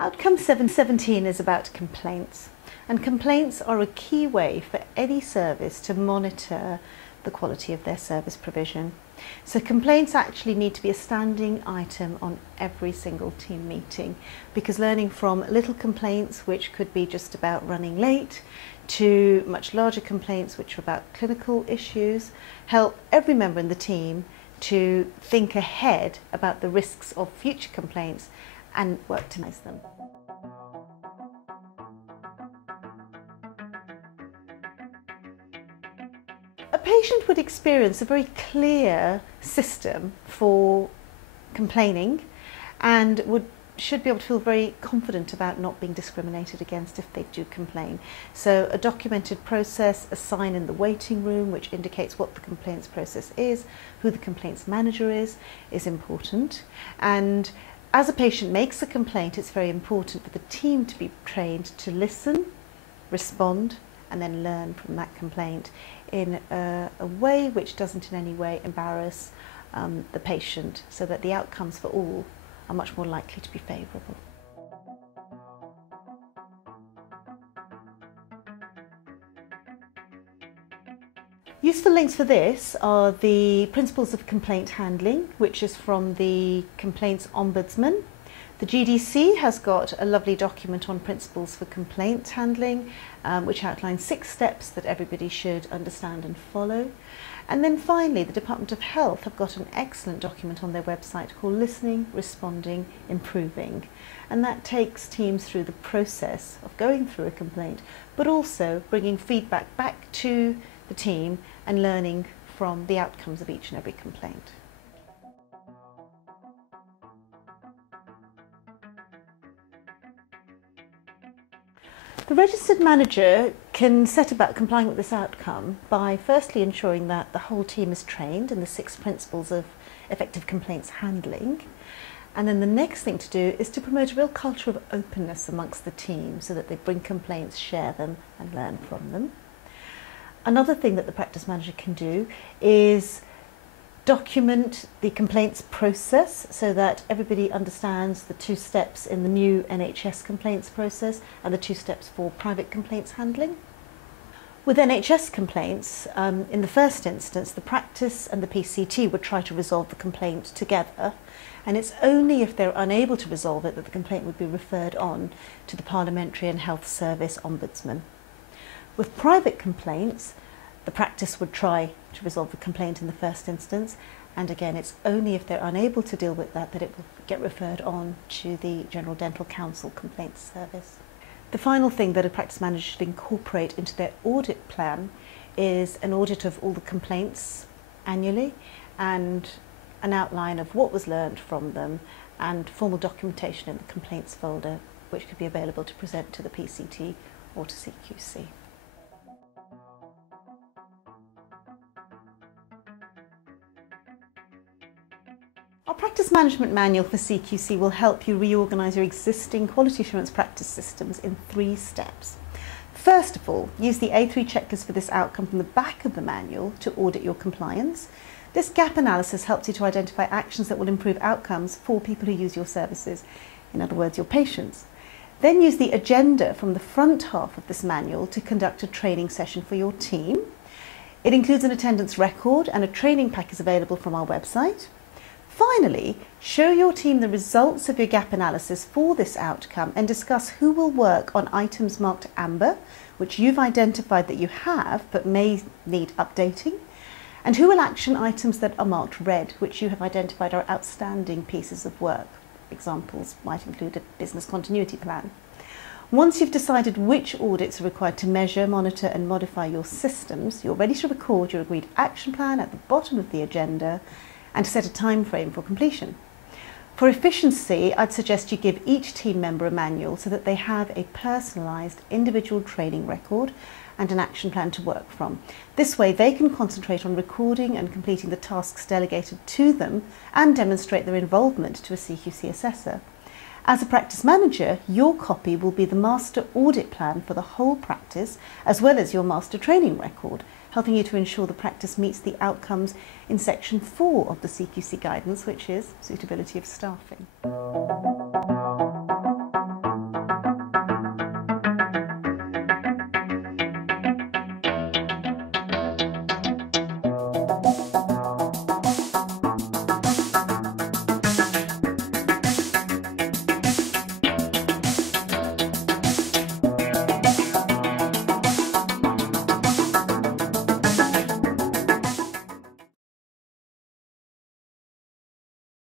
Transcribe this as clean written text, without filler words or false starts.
Outcome 717 is about complaints, and complaints are a key way for any service to monitor the quality of their service provision. So complaints actually need to be a standing item on every single team meeting, because learning from little complaints, which could be just about running late, to much larger complaints which are about clinical issues, help every member in the team to think ahead about the risks of future complaints and work to minimize them. A patient would experience a very clear system for complaining and should be able to feel very confident about not being discriminated against if they do complain. So a documented process, a sign in the waiting room which indicates what the complaints process is, who the complaints manager is important. And as a patient makes a complaint, it's very important for the team to be trained to listen, respond, and then learn from that complaint in a way which doesn't in any way embarrass the patient, so that the outcomes for all are much more likely to be favourable. Useful links for this are the Principles of Complaint Handling, which is from the Complaints Ombudsman. The GDC has got a lovely document on principles for complaint handling, which outlines 6 steps that everybody should understand and follow. And then finally, the Department of Health have got an excellent document on their website called Listening, Responding, Improving. And that takes teams through the process of going through a complaint, but also bringing feedback back to the team and learning from the outcomes of each and every complaint. The registered manager can set about complying with this outcome by firstly ensuring that the whole team is trained in the 6 principles of effective complaints handling. And then the next thing to do is to promote a real culture of openness amongst the team so that they bring complaints, share them and learn from them. Another thing that the practice manager can do is document the complaints process so that everybody understands the 2 steps in the new NHS complaints process and the 2 steps for private complaints handling. With NHS complaints, in the first instance, the practice and the PCT would try to resolve the complaint together, and it's only if they're unable to resolve it that the complaint would be referred on to the Parliamentary and Health Service Ombudsman. With private complaints, the practice would try to resolve the complaint in the first instance, and again it's only if they're unable to deal with that it will get referred on to the General Dental Council Complaints Service. The final thing that a practice manager should incorporate into their audit plan is an audit of all the complaints annually and an outline of what was learned from them and formal documentation in the complaints folder, which could be available to present to the PCT or to CQC. Our practice management manual for CQC will help you reorganise your existing quality assurance practice systems in 3 steps. First of all, use the A3 checklist for this outcome from the back of the manual to audit your compliance. This gap analysis helps you to identify actions that will improve outcomes for people who use your services, in other words, your patients. Then use the agenda from the front half of this manual to conduct a training session for your team. It includes an attendance record, and a training pack is available from our website. Finally, show your team the results of your gap analysis for this outcome and discuss who will work on items marked amber, which you've identified that you have but may need updating, and who will action items that are marked red, which you have identified are outstanding pieces of work. Examples might include a business continuity plan. Once you've decided which audits are required to measure, monitor and modify your systems, you're ready to record your agreed action plan at the bottom of the agenda and to set a time frame for completion. For efficiency, I'd suggest you give each team member a manual so that they have a personalised individual training record and an action plan to work from. This way they can concentrate on recording and completing the tasks delegated to them and demonstrate their involvement to a CQC assessor. As a practice manager, your copy will be the master audit plan for the whole practice, as well as your master training record, helping you to ensure the practice meets the outcomes in section 4 of the CQC guidance, which is suitability of staffing.